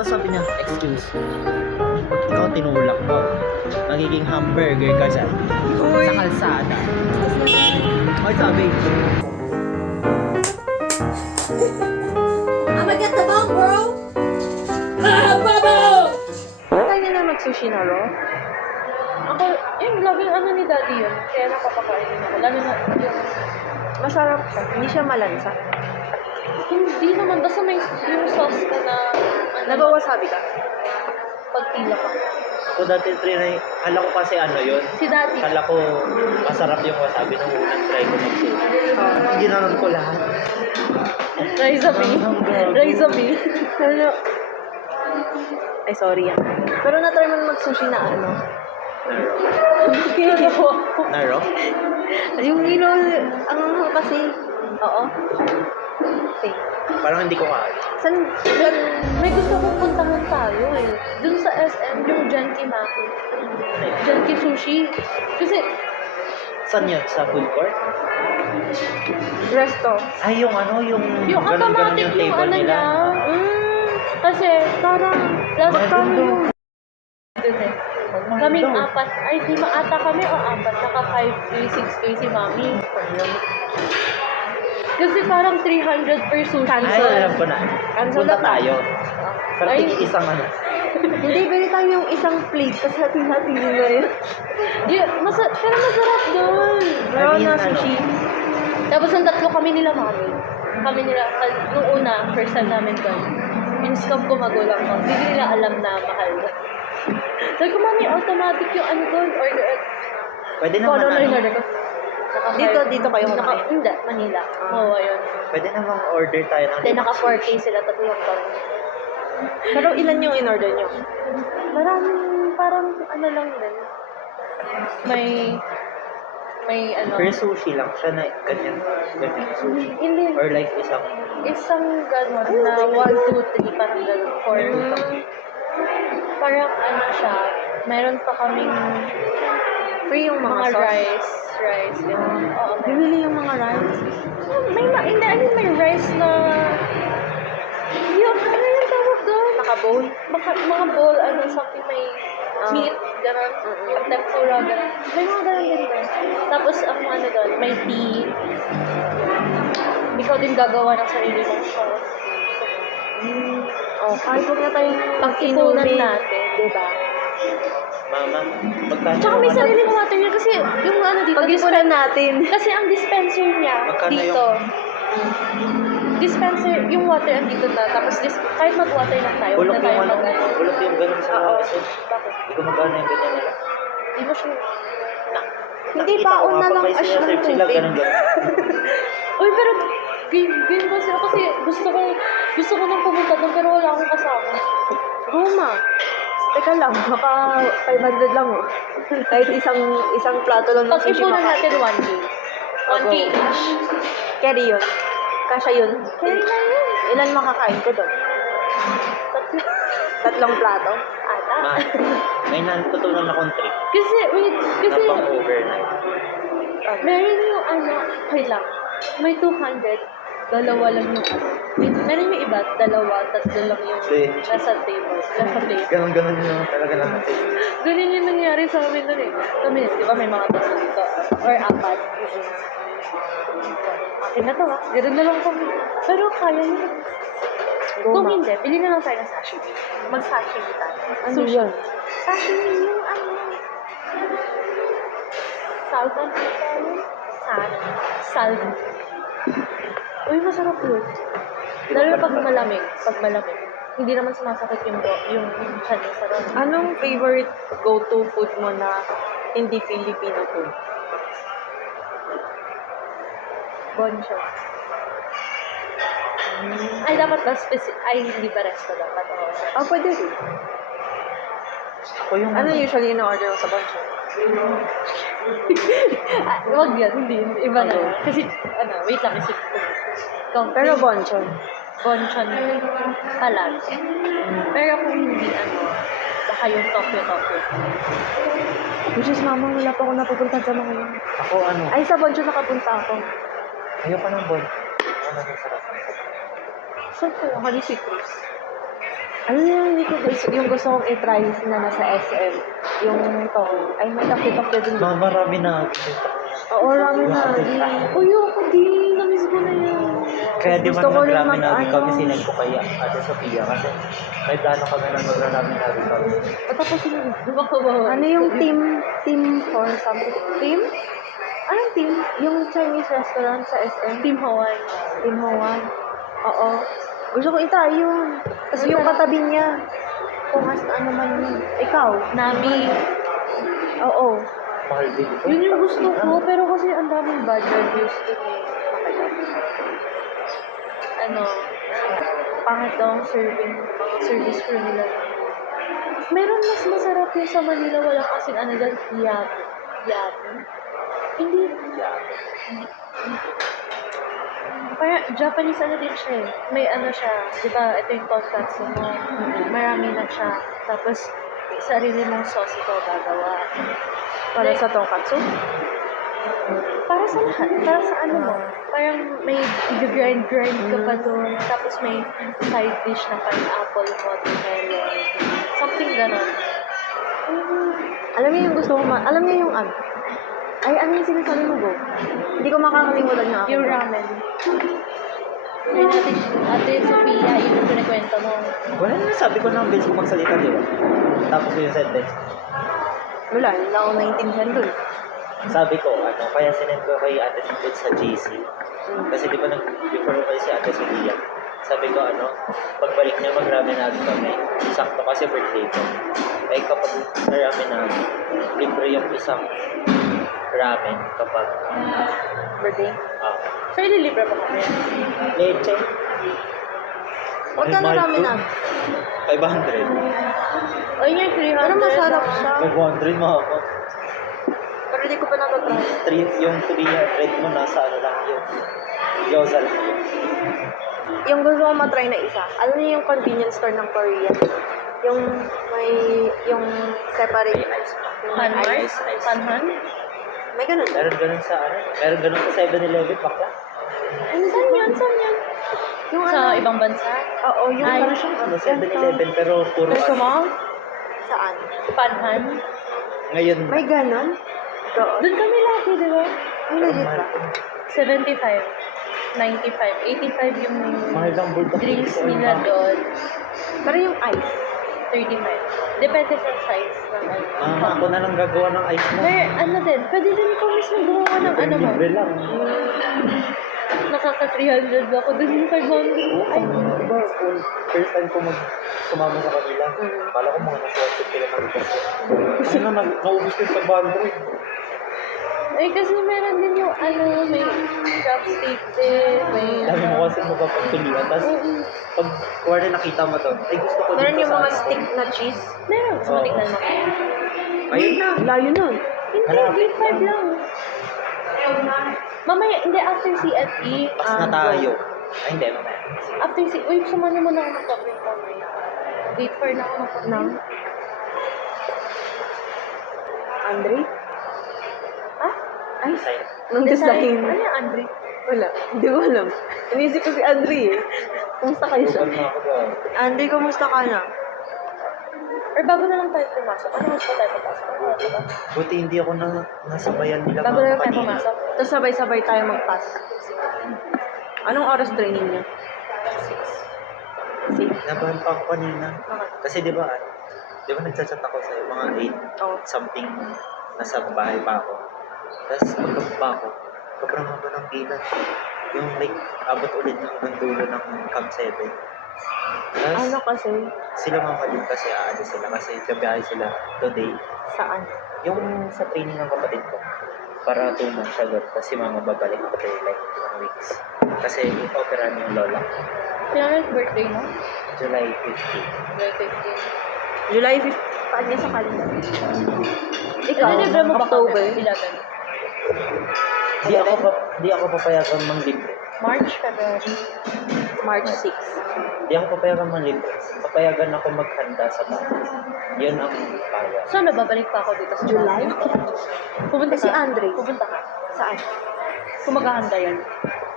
Tapos sabi niya, excuse. Pag ikaw tinulak mo, magiging hamburger ka dyan. Sa kalsada. Ay, sabi, I'ma get the bomb, bro! Kaya na mag-sushi na raw? Ako, yung laging ano ni daddy yun. Kaya napapakainin ako. Lalo na yung... Masarap siya. Hindi siya malansa. Hindi naman. Basta may yung sauce ka na... Ano, Nag-wasabi ka? pagtila ka. ako dati trinay, kala ko kasi ano yun. Si daddy. Kala ko masarap yung wasabi nung unang try ko mag-sushi. Ginanon ko lahat. Raisabi. Raisabi. Ano? Ay, sorry yan. Pero na-try mo na mag-sushi na ano? Naro? Yung ilol, ang kasi. Oo. Okay. Parang hindi ko kaya. May gusto kong puntahan tayo eh. Dun sa SM, yung Genki Maki. Genki Sushi. Kasi, Saan yun? Sa food court? Resto. Ay, yung ano, yung yung ganun-ganun automatic yung yung table ano nila. niya. Kasi, parang last Mahal time din yung... Dun eh. Kaming apat. Ay, 5 ata kami o 4. Naka 5K, 6K si Mami. Kasi parang 300 per sushi. Cancel. Ay, alam ko na. Cancel Punta na tayo. tayo. Pero Ay. isang ano. Hindi, bili tayo yung isang plate. Kasi hati-hati yun na yun. Pero masarap doon. Raw I mean, na ano, sushi. Tapos ang tatlo kami nila Mami. Kami nila, nung una, first time namin doon. In-stop ko magulang ko. Hindi nila alam na mahal. Sabi ko, Mami, automatic yung ano doon. Order. Pwede Kung naman ano na ano. in-order ko. Dito kayo kumain? Hindi, Manila. Oo, ayun. Pwede namang order tayo ng Then naka 4K sila, tatlong kami. Pero ilan yung in-order nyo? Parang ano lang din. May ano. Per sushi lang siya na ganyan sushi. Hindi. Or like Isang gano'n na 1, 2, 3, parang gano'n. 4. Parang ano siya, meron pa kaming Free yung mga sauce. rice, gano'n. Oo, may, Bibili yung mga rice. may rice na, yung, ano yung tawag doon? Naka-bowl. Mga bowl, ano, something may meat, gano'n. Yung tempura, gano'n. May mga gano'n din doon. Tapos, ang ano doon, may tea. Ikaw din gagawa ng sarili mong sauce. Oh, kahit huwag na tayong Pag-ipunan inumin. natin, di ba? mama, magkano Tsaka may naman? sariling water niya kasi yung ano dito, Pag-ipunan natin. kasi ang dispenser niya Magkano dito. Dispenser, yung water andito na. Tapos kahit mag-water lang tayo, huwag Bulok na tayo yung ano, mag-ano. bulok yung ganun sa Oo. kasi. Bakit? Hindi ko magkano yung ganyan nila. Di mo sure. Hindi, Nakita ko baon nga na pag lang may as sinaserve ng sila, tubig. ganun. Uy, pero game kasi ako kasi gusto ko nang pumunta doon pero wala akong kasama. Roma. Teka lang, baka 500 lang oh. Kahit isang plato lang ng sushi Pag-ipunan makain. natin 1K. 1K each. Carry yun. Kasha yun. Kaya na yun. Ilan makakain ko doon? Tatlong plato? Ata. Ma, may natutunan akong trick Kasi, wait, na kasi pang overnight. meron yung ano, wait lang, may 200, dalawa lang yung ano. Meron yung iba, dalawa, tatlo lang yung Hindi. nasa table. Ganun yung talaga natin. Ganun yung nangyari sa amin doon eh. Kami, di ba may mga tatlo dito? Or 4. Akin na to ha. Ganun na lang kami. Pero kaya nyo. Kung Roma. hindi, bili na lang tayo ng sashimi. Mag-sashimi tayo. Ano Sushi. yun? Sashimi yung ano. Salmon ang tawag? Salmon. Uy, masarap yun. Lalo na pag malamig. Hindi naman sumasakit yung chan mo sa ron. Anong favorite go-to food mo na hindi Filipino food? Bonchon. Ay, dapat ba ay, hindi ba resto dapat? Oo. Pwede rin. Ako yung Ano usually in-order mo sa bonchon? Wag yan, hindi. Iba na yun. Kasi, wait lang, isip ko. Pero bonchon. Bonchon pala. Pero kung hindi, baka yung Tokyo. Which is, mama, wala pa ako napupunta sa mga yun. Ako ano, Ay, sa bonchon nakapunta ako. ayoko ng bon. Ano masarap. Saan ko yung citrus? Ano yung hindi ko yung gusto kong i-try na nasa SM? Yung to. Ay, may takip-takip din. Marami na. Oo, ramen na. Uy, ako din. Namiss ko na yan. Kaya di Gusto man ko rin mag-ramen na mag-ano. kami sinend ko kay Ate Sofia kasi may plano kami na mag-ramen na kami. Tapos yun. Baka ba? Ano yung team for something? Team? Anong team? Yung Chinese restaurant sa SM? Team Hawaii. Team Hawaii. Oo. Gusto ko i-try yun. Tapos yung katabi niya. Kung ano man yun. Ikaw? Nami. Oo. Mahal din ito. Yun yung gusto ko, pero kasi ang daming bad reviews dun eh. Ano, pangit daw ang service crew nila. Meron mas masarap yung sa Manila, wala kasing ano dyan, yato. Hindi. Parang Japanese ano din siya eh. May ano siya, di ba, ito yung tonkatsu mo. Marami na siya. Tapos, sarili mong sauce ito gagawa. Para sa tonkatsu? Para sa lahat. Para sa ano mo. Parang may i-grind ka pa doon. Tapos may side dish na pineapple, watermelon. Something ganon. Alam niyo yung gusto ko alam niyo yung ano? Ay, ano yung sinasabi mo, Go? Hindi ko makakalimutan na ako. Yung ramen. Kaya natin, Ate Sophia, yung pinakwento mo. Wala na, sabi ko na ang bilis ko magsalita, di ba? Tapos ko yung sentence. Wala, hindi na ako naintindihan dun. Sabi ko, kaya sinend ko kay Ate Sofia sa GC. Kasi di ba before ko si Ate Sofia, sabi ko, pagbalik niya mag-ramen na kami. Sakto kasi birthday ko. Ay kapag sa ramen na, libre yung isang ramen kapag, Birthday? So, ililibre mo kami. leche. Magkano ramen na? 500. O yun yung 300. Pero masarap siya. 500 mga Pero hindi ko pa natatry. yung 300 mo nasa lang yun. Gyoza lang yun. Yung gusto ko matry na isa, alam niyo yung convenience store ng Korea? Yung separate ice. Yung may Panman? ice. Panman? May ganun. Meron ganun sa meron ganun sa 7-Eleven bakla. Saan yun? Saan yun? Yung Sa ibang bansa? Oo, yung Ay, parang siyang 7-Eleven pero puro Gusto mo? Saan? Panhan? Ngayon May ganun? Doon. Doon kami lagi, di ba? Ay, legit ba? 75, 95, 85 yung mahal lang bulldog. drinks nila doon. Pero yung ice. 35. Depende sa size ng ano. Ako na lang gagawa ng ice mo. Pero ano din, pwede din ikaw mismo gumawa ng ano mo. Libre lang. Nakaka-300 ako doon yung 500. Ay, diba, kung first time ko sumama sa kanila, kala ko mga nasa WhatsApp sila mag-kasi. Kasi naubos ko yung 500. Eh kasi meron din yung ano, may chopstick din, may Dami mo kasi mapapagpilihan. Tapos, pag kuwari nakita mo to, ay gusto ko Meron dito yung sa mga stick na cheese. meron. Gusto mo tignan mo? Ayun na. Layo nun. Hindi, Malapit. grade 5 lang. Mamaya, hindi, after CFE. Pas na tayo. Ay, hindi, mamaya. After CFE, uy, sumano mo na ako magpa-print mamaya. Grade 4 na ako magpa-print. Nang? Andre? Ha? Ay, Design. nung design. Ano yung Andre? Wala. Hindi ko alam. Inisip ko si Andre eh. Kumusta kayo siya? Uban na ako doon. Andre, kumusta ka na? Or bago na lang tayo pumasok. Ano mas pa tayo pumasok? Buti hindi ako nasabayan nila Bago na lang tayo kanina. pumasok. Tapos sabay-sabay tayo mag-pass. Anong oras training niyo? 6. Nabahan pa ako kanina. Kasi di ba nagchat-chat ako sa'yo, mga 8 Oh. something, nasa bahay pa ako. Tapos pagkababa ako, sobrang haba ng pila. Yung like, abot ulit ng dulo ng Camp 7. Tapos, Ano kasi? sila mama din kasi aalis sila kasi gabiyahe sila today. Saan? Yung sa training ng kapatid ko, para 2 months siya doon kasi mga babalik after like 1 weeks. Kasi opera yung lola. Kailan yung birthday mo? July 15. July 15. July 5. Paan niya sa kalendar? Ikaw, Ano libre mo ba October? 11? Di ako papayagan mang libre. March, February. March 6. Di ako papayagan mang libre. Papayagan ako maghanda sa bahay. Yun ang paya. So, nababalik pa ako dito sa July? Pupunta Si ka? Andre. Pupunta ka. Saan? Kung maghahanda yan.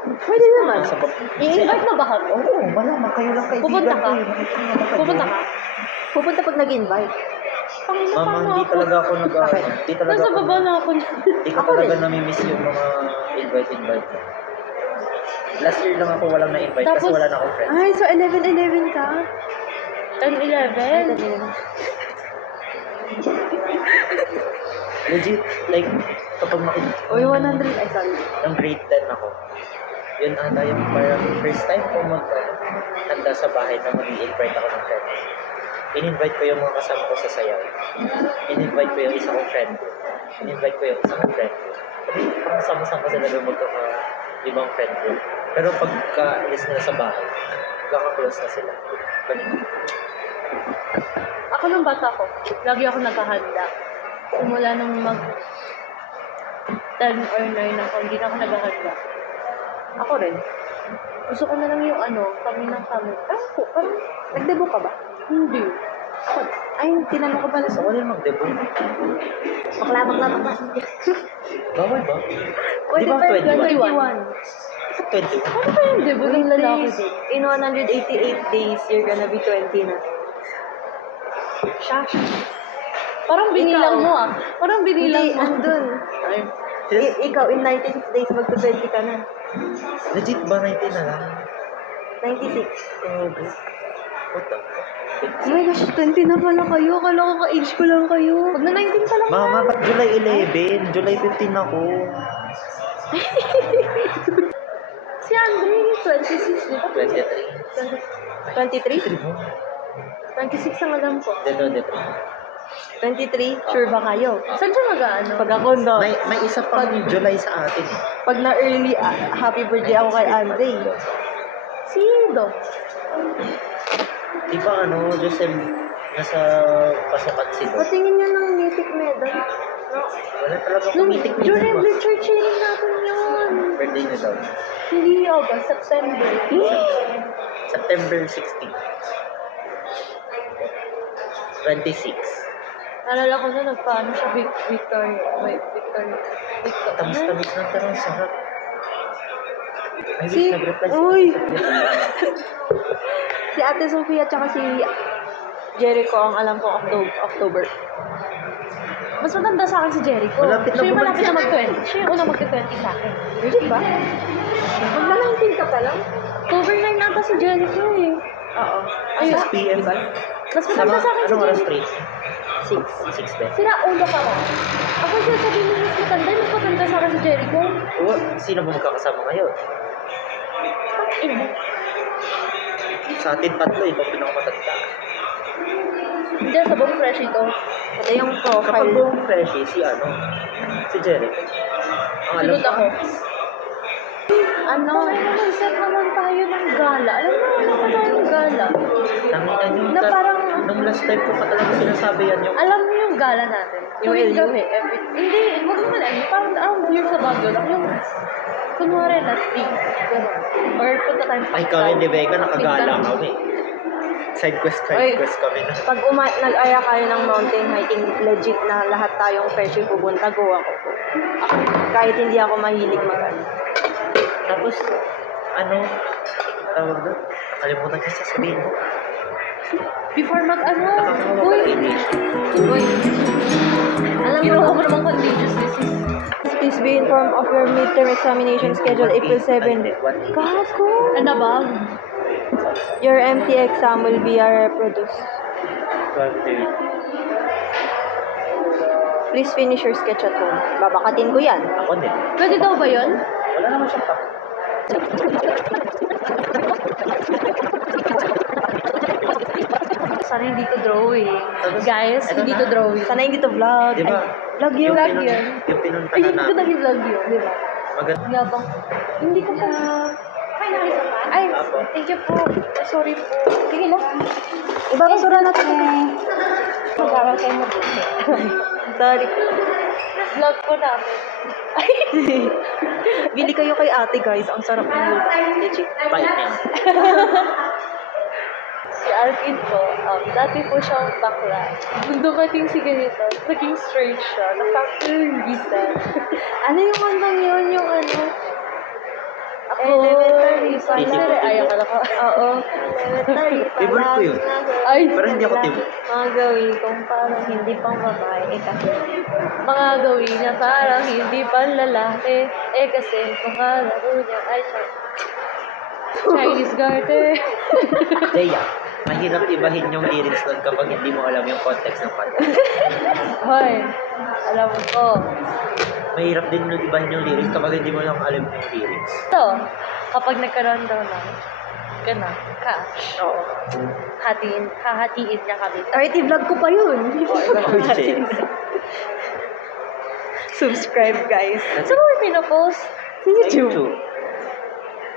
Pwede naman. Nasa bab... I-invite mo ba ako? Oo, malamang kayo lang kaibigan Pupunta ka? ko eh. Bakit kayo naman Pupunta ka? Pupunta pag nag-invite. Pangina, Mama, paano hindi ako? talaga ako hindi talaga Nasa ako, baba na ako. hindi ko Ako talaga rin. namimiss yung mga invite mo. Last year lang ako walang na-invite kasi Tapos- wala na akong friends. Ay, so 11-11 ka? 10-11. Legit, like, kapag Uy, 100. Ay, sorry. ng grade 10 ako, yun ata yung parang first time ko handa sa bahay na mag-i-invite ako ng friends. In-invite ko yung mga kasama ko sa sayaw. In-invite ko yung isa kong friend. In-invite ko yung isa kong friend. Sabi, parang sama-sama sila doon ibang friend ko. Pero pagka-alis nila sa bahay, kaka-close na sila. Ako nung bata ko, lagi ako naghahanda. Simula nung mag 10 or 9 ako, hindi na ako naghahanda. Ako rin. Gusto ko na lang yung kami ng family. Ay, parang Nag-debut ka ba? hindi. Ako. Ay, tinanong ko pala Gusto sa... ko rin mag-debut. Bakla. Bawal ba? Pwede Di ba pa 21? 21. 21. Ano ba yung debut ng lalaki Days. din? In 188 days, you're gonna be 20 na. Shash. Parang binilang Ikaw. mo ah. Parang binilang Hindi, mo. andun. Ay, sis, Ikaw, in 96 days, magto-20 ka na. legit ba 19 na lang? 96. Okay. What the fuck? Oh my gosh, 20 na pala kayo. Akala ko ka-age ko lang kayo. Pag na 19 pa lang Mama, ba't July 11? July 15 ako. si Andre, 26, di ba? 23. 23? 26 ang alam ko. Dito. 23? Sure ba kayo? Saan siya mag-ano? Pag ako, no. May isa pang July sa atin. Pag na-early, happy birthday ako kay Andre. Si Dom. Di ba Josem, nasa pasukan si Doc? Patingin niya ng mythic medal. Wala talaga Nung kumitik ni during Doc. literature training natin yun. Birthday niya daw. Hindi August, September. September 16. 26. Naalala ko na nagpaano siya Victor. Tamis-tamis ng tarong sarap. Ay, Si- nag-reply Uy! Si Ate Sofia at saka si Jericho ang alam ko October. Mas matanda sa akin si Jericho. Malapit na Siya yung bumalik malapit na sa mag-20. Siya yung unang mag-20 sa akin. Legit ba? Magla-19 ka pa lang? October 9 nata si Jericho eh. Oo. Ayun. 6 p.m. Diba? Mas matanda sa akin si Anong oras Jericho. straight? 6. 6 din. Sila ulo ka ba? Ako siya sabihin mo mas matanda sa akin si Jericho. Oo, sino ba magkakasama ngayon? Ina. Sa atin tatlo, ikaw pinakamatanda. Hindi, sa buong fresh ito. Ito yung Kapag profile. buong freshie, si Jericho. Ang alam Sinunod ako. Ano? Nag-set naman tayo ng gala. Alam mo, wala pa tayong gala. Tanginan yung Na parang, nung last time ko pa talaga sinasabi yan yung alam mo yung gala natin? Yung Tuwing LU? gabi, hindi, wag naman LU. Parang around here sa Baguio lang. Yung, kunwari, last week. Ganun. Or punta tayong ay kami ni Becca nakagala kami. Side quest Oy. kami na. Pag nag-aya kayo ng mountain hiking, legit na lahat tayong freshie pupunta, go ako. Kahit hindi ako mahilig mag-ano. Tapos, tawag doon? Nakalimutan ko sasabihin mo. Before mag-ano. Nakakahawa Uy, ka English. Uy, alam yung mo, ako naman contagious disease. please be informed of your midterm examination schedule April 7. Gago! Ano ba? Your MT exam will be reproduced. 12:30. Please finish your sketch at home. Babakatin ko yan. Ako din. Pwede daw ba yun? Wala naman siyang tak. Sana hindi to drawing. Guys, Eto hindi na. to drawing. Sana hindi to vlog. Di ba? Ay, vlog yun. Vlog yun. Yung pinunta Ay, na hindi ko namin. nag-vlog yun, di ba? Maganda. Yabang. Hindi ko pa... Okay na isa pa? Ay, Apo. thank you po. Sorry po. Sige lang. Ibabasura natin. Mag-aral kayo mabuti. Sorry. Vlog ko namin. Bili kayo kay ate, guys. Ang sarap ng luto. Legit. Pait niya. Si Alvin po, dati po siyang bakla. Nung dumating si ganito, naging straight siya. Na-factory reset. Ano yung kantang yun? Yung ano? Elementary pa Titi lang. po. Ay, akala ko. Oo. Elementary pa Favorite ko lang. yun. Ay, Pero hindi ako team. Mga gawin kong parang hindi pang babae. Kasi mga gawin niya parang hindi pa lalaki. Kasi kung kalaro niya ay Chinese garter. Leia, mahirap ibahin yung lyrics doon kapag hindi mo alam yung context ng kanta. Hoy, alam mo ko. Mahirap din yung ibahin yung lyrics kapag hindi mo lang alam yung lyrics. So, kapag nagkaroon daw ng cash, Oo. hahatiin niya kami. Kahit i-vlog ko pa yun. Oh, shit. Subscribe, guys. Saan mo pinopost? Sa YouTube.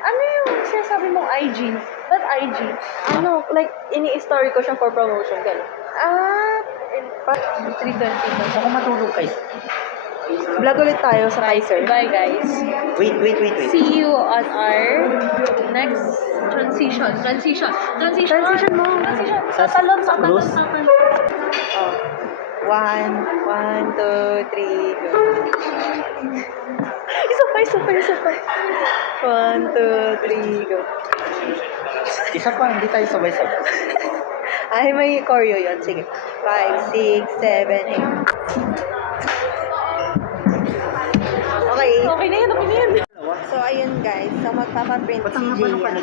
Ano yung sinasabi mong IG? Ba't IG? Ano, like, ini-story ko siya for promotion. Ganun. Ah, 320 na. Ako matulog guys. Vlog ulit tayo sa Kaiser. Bye, guys. Wait. See you on our next transition. Transition mo. Transition. Tatalon. Close. Oh. 1, 2, 3, go. Isa pa. 1, 2, 3, go. Isa pa, hindi tayo sabay-sabay. Ay, may choreo yun. Sige. 5, 6, 7, 8. Okay. Okay na yan. So, ayun guys. So, magpapaprint si Jaya.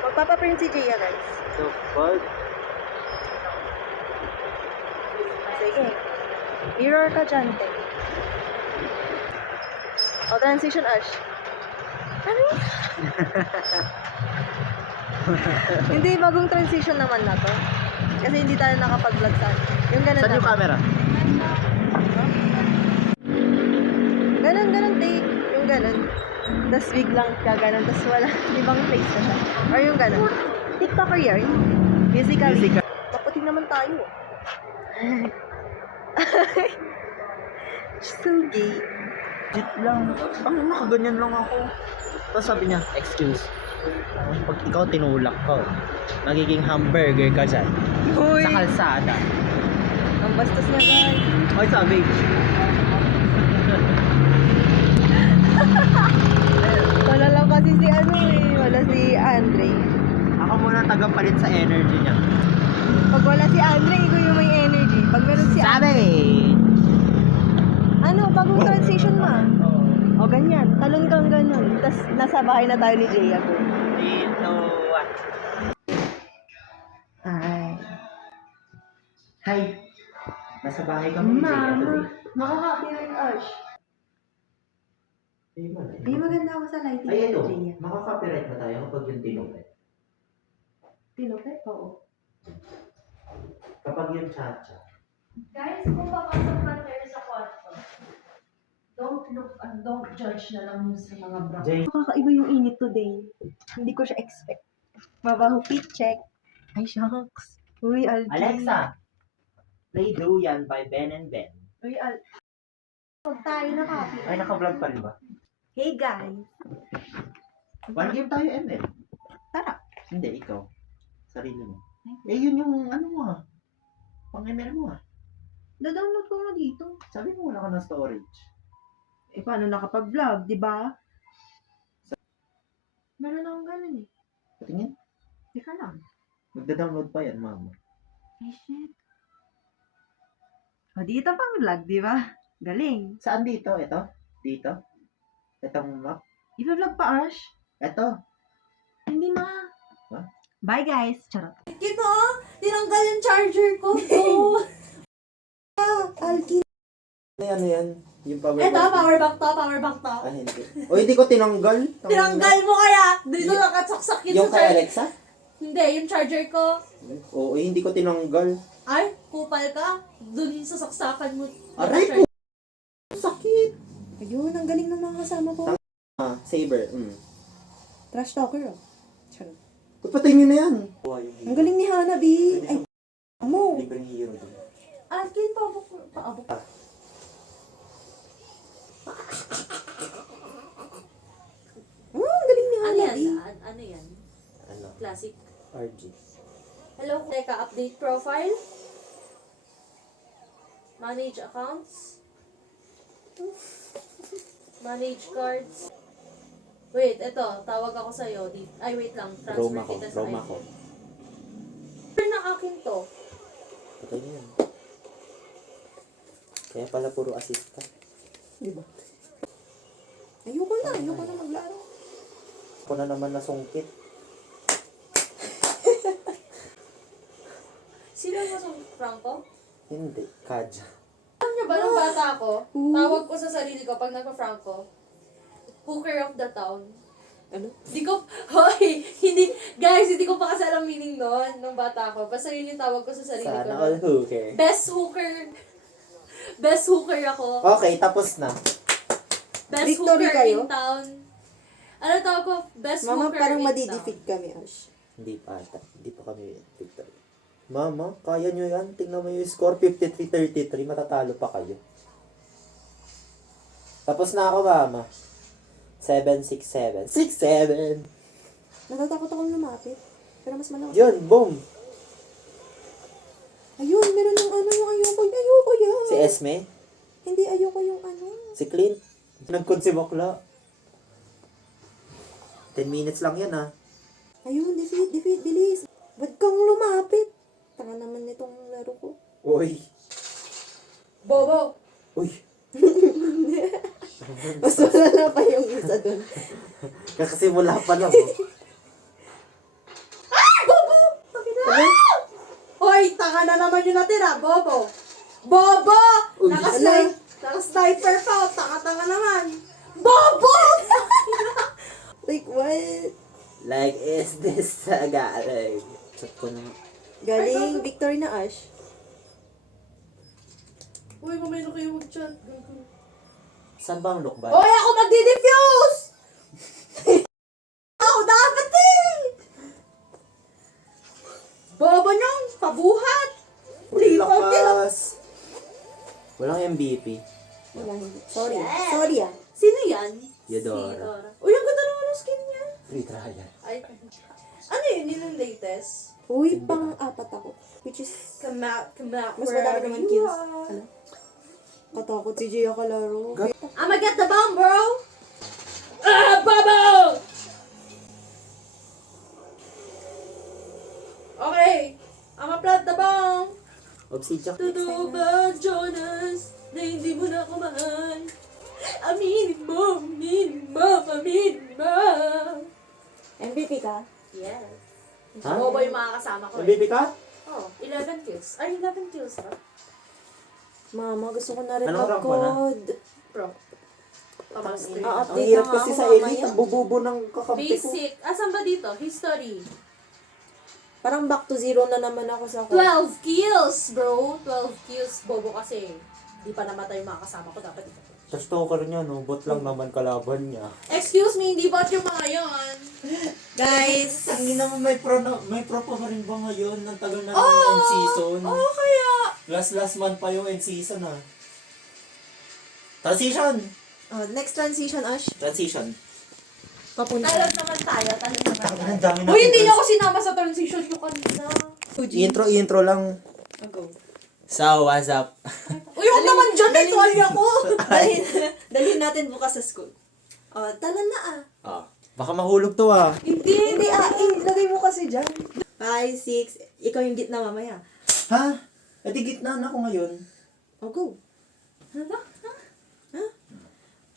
Magpapaprint si Jaya, guys. So, pag Sige. Mirror ka dyan, te. O, transition, Ash. Ano yun? Hindi, bagong transition naman na to. Kasi hindi tayo nakapag-vlog sa ano. Yung ganun saan yung naman. camera? Ganun, te. Yung ganun. Tapos biglang gaganon. Tapos wala. Ibang face na siya. Or yung ganun. TikToker yan. Musically. Kaputi naman tayo. So gay. Shit lang. Ang nakaganyan lang ako. Tapos sabi niya, excuse. Pag ikaw tinulak ko, magiging hamburger ka dyan. Uy. Sa kalsada. Ang bastos na guys. Oy, sabi. Wala lang kasi si ano eh. Wala si Andre. Ako muna tagapalit sa energy niya. Pag wala si Andre, ikaw yung may energy. Pag meron si Andre, ano, bagong transition ma. O ganyan, talon kang ganun. Tapos nasa bahay na tayo ni Jay ako. Dito. Ay. Hi. Nasa bahay ka mo. Mama, makaka-copyright Ash. Ay, maganda ako sa lighting Ay, ni ito. Jay. Makaka-copyright ba tayo kapag yung tinupet? Tinupet? Oo. Kapag yung cha-cha. Guys, kung papasok na kayo sa kwarto, don't look and don't judge na lang sa mga bra. Jay. Nakakaiba yung init today. Hindi ko siya expect. Mabaho fit check. Ay, shucks. Uy, Alki. Alexa, play Duyan by Ben and Ben. Uy, Huwag tayo na copy. Ay, naka-vlog pa rin ba? Hey, guys. One game tayo, ML. Tara. Hindi, ikaw. Sarili mo. Eh, yun yung ano mo ah. Pang-ML mo ah. Da-download ko na dito. Sabi mo wala ka ng storage. Eh, paano nakapag-vlog, di ba? Meron akong ganun eh. Patingin. Teka lang. Magda-download pa yan, mama. Ay, shit. O, dito pang vlog, di ba? Galing. Saan dito? Ito? Dito? Itong map? I-vlog pa, Ash? Ito. Hindi, ma. What? Bye, guys. Charot. Kita, tinanggal yung charger ko. Alki. Ano yan? Yung power Eto, power bank to. Ah, hindi. O, hindi ko tinanggal. Tinanggal mo kaya. Dito nakasaksak yun Yung sa kay charger. Alexa? Hindi, yung charger ko. Oo, hindi ko tinanggal. Ay, kupal ka. Dun sa saksakan mo. Aray ko! Sakit! Ayun, ang galing ng mga kasama ko. Ah, saber. Trash talker, oh. Charot. Patay nyo na yan. Ang galing ni Hanabi. Ay, amo. Libreng hero doon. Alkin, paabok. Ang galing ni Ano Hanabi. yan? Ano yan? Ano? Classic. RG. Hello, teka, update profile. Manage accounts. Manage cards. Wait, eto. Tawag ako sa'yo. Ay, wait lang. Transfer Roma ko. kita sa Roma ID. ko. Na akin to. Patay na yan. Kaya pala puro assist ka. Di ba? Ayoko na maglaro. Ako na naman nasungkit. Sino mo sa Franco? Hindi. Kadya. Alam niyo ba, nung bata ako, tawag ko sa sarili ko pag nagpa-Franco, hooker of the town. Ano? Hindi ko, hoy, hindi, guys, hindi ko pa kasi alam meaning nun, nung bata ako. Basta yun yung tawag ko sa sarili ko. Sana all hooker. Best hooker. Best hooker ako. Okay, tapos na. Best Victory hooker kayo? in town. Ano tawag ko? Best Mama, hooker parang in madidefeat kami, Ash. Hindi pa ata. Hindi pa kami victory. Mama, kaya nyo yan. Tingnan mo yung score. 53-33. Matatalo pa kayo. Tapos na ako, mama. 7-6-7. 6-7! Natatakot akong lumapit. Pero mas malakas. Yun, boom! Ayun, meron yung ano, yung ayoko. Ayoko yan. Si Esme. Hindi, ayoko yung ano. Si Clint. Nagkon si Bakla. 10 minutes lang yan, ha. Ayun, defeat, bilis. Ba't kang lumapit? Tanga naman nitong laro ko. Uy. Bobo. Uy. Mas malala pa yung isa dun. Kasi mula pa lang, oh. Hoy, tanga na naman yung natira, Bobo. Bobo! Uy, Naka-sniper pa, oh. Tanga-tanga naman. Bobo! Like, what? Like, is this galing? Chat ko na. Galing, victory na, Ash. Uy, mamaya na kayo mag-chat. Saan ba ang lookback? Hoy, ako magdi-diffuse! Ako dapat eh! Bobo niyong pabuhat! Triple kill! Lakas! Walang MVP. Wala, hindi. Sorry. Sorry, ah. Sino yan? Eudora. Uy, ang ganda naman ng skin niya. Free trial. Ay, ano yun? Yun yung latest? Uy, pang-apat ako. Which is, Come out, mas madami naman kills. Ano? Katakot si Jaya kalaro. I'ma get the bomb, bro! Ah, Bobo! Okay, I'ma plant the bomb! Obsidian. Totoo ba, Jonas, na hindi mo na ako mahal? Aminin mo, aminin mo, aminin mo! MVP ka? Yes. Ha? Bobo yung mga kasama ko eh. MVP ka? Oh, 11 kills. Ay, 11 kills ha? Mama, gusto ko na rin Anong rank mo na? mag-code. Bro. Pamaster. Ang Update hirap na nga kasi ako sa elite. mamaya. Ang bububo ng kakampi ko. Basic. Asan ba dito? History. Parang back to zero na naman ako sa 12 kills, bro. 12 kills. Bobo kasi. Di pa namatay yung mga kasama ko. Dapat ito. Tapos stalker niya, no? Bot lang naman kalaban niya. Excuse me, hindi bot yung mga yon. Guys! Hindi naman may pro pa rin ba ngayon? Ang tagal na Oo! ng end season. Oo, kaya. Last month pa yung end season, ha. Transition! Oh, next transition, Ash. Transition. Papunta. Talent naman tayo. Talent naman tayo. Ang dami na. Uy, hindi niyo ako sinama sa transition yung kanina. Intro lang. Go. So, what's up? Uy, huwag naman dyan. May tuwalya ko. Dalhin natin bukas sa school. Oh, tala na ah. Ah, baka mahulog to, ah. Hindi. Hindi lagay mo kasi dyan. 5, 6, ikaw yung gitna mamaya. Ha? E di gitna na ako ngayon. Oh, go. Ano?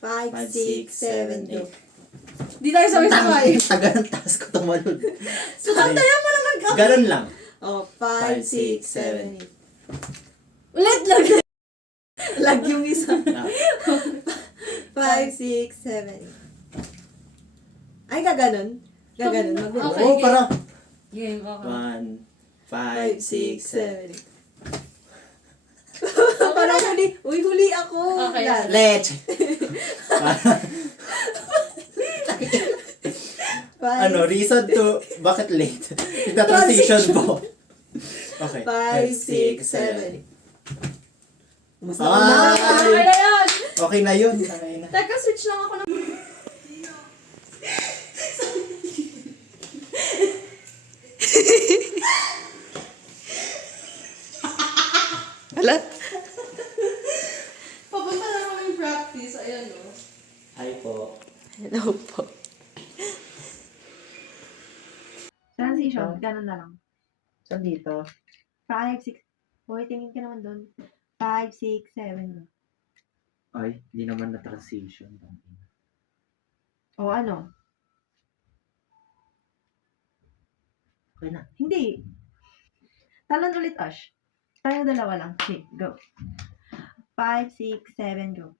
5, 6, 7, 8. Di tayo sabay-sabay. Tagal ng task ko tumalun. Sakantayan mo naman ka. Ganun lang. Oh, 5, 6, 7, 8. Ulit lang. Lag yung isa. 5, Ah. 6, 7, 8. Ay, gaganon. Gaganon. Mag- Okay. Oh, parang. Game, okay. 1, 5, 6, 7. Parang huli. Uy, huli ako. Okay. Yan. Leche! Five, reason to bakit late? Ita-transition po. Okay. 5, 6, 7. Mas Ay! Okay na yan. Okay na yun. Okay na. Teka, switch lang ako ng... Hala? Papunta na kami practice. Ayan o. Hi po. Hello po. transition. Ganun na lang. Saan dito? 5, 6. Hoy, tingin ka naman doon. 5, 6, 7. Ay, hindi naman na transition. O ano? Okay na. Hindi. Talon ulit, Ash. Tayong dalawa lang. Okay, go. 5, 6, 7, go.